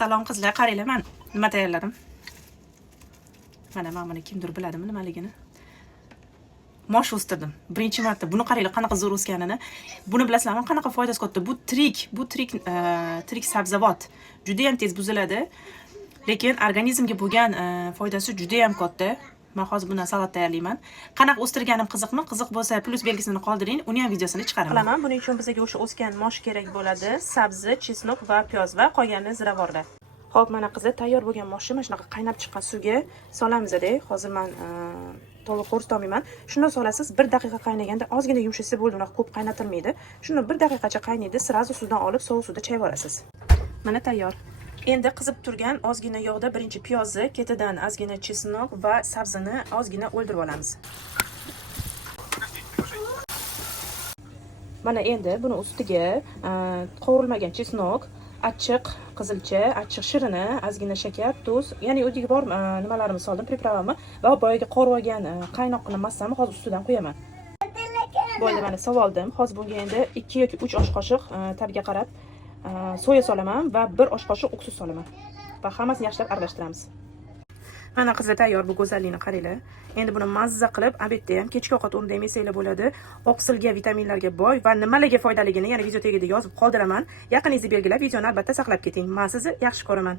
Salom qizlar, qaranglar, men nima tayyorladim. Mana buni kimdir biladimi nimaligini. Mosh o'stirdim. Birinchi marta. Buni qaranglar, qanaqa zo'r o'sganini. Buni bilasizlarmi, qanaqa foydasi katta. Bu tirik sabzavot. Juda ham tez buziladi. Lekin organizmga bo'lgan foydasi juda ham katta. Men hozir bundan salat tayyorlayman. Qanaqa o'stirganim qiziqmi? Qiziq bo'lsa, plus belgisini qoldiring, uni ham videosini chiqaraman. Buning uchun bizga o'sha o'sgan mosh kerak bo'ladi. Sabzi, chesnok va piyoz va qolgani ziravorlar. Xo'p, mana qizlar, tayyor bo'lgan moshni mana shunaqa qaynab chiqqan suvga solamiz-da. Hozir men to'liq ko'rsatmayman. Shuni solasiz, 1 daqiqa qaynaganda ozgina yumshasa bo'ldi, unaqa ko'p qaynatilmaydi. Shuni 1 daqiqacha qaynaydi, sirazu suvdan olib, sovuq suvda chayib olasiz. Mana tayyor. Endi qizib turgan ozgina yog'da birinchi piyozni, ketidan ozgina chesnok va sabzini ozgina o'ldirib olamiz. Mana endi buni ustiga qovurilmagan chesnok, achchiq qizilcha, achchiq shirini, ozgina shakar, tuz, ya'ni o'ziga bor nimalarimizni soldim, pripravamni va boyaga qorib olgan qaynoqqina massani hozir ustidan qo'yaman. Bo'ldi, mana sovoldim. Hozir bunga endi 2 yoki 3 osh qoshiq tabiga qarab soya solaman va 1 osh qoshiq uksus solaman. Va hammasini yaxshilab aralashtiramiz. Mana qizlar, tayyor. Bu go'zallikni qaranglar. Endi buni mazza qilib, obedda ham, kechki ovqat o'rnida ham yesanglar bo'ladi. Oqsilga, vitaminlarga boy va nimalarga foydaligini yana video tagida yozib qoldiraman. Yaqiningizga belgilab, videoni albatta saqlab keting. Men sizni yaxshi ko'raman.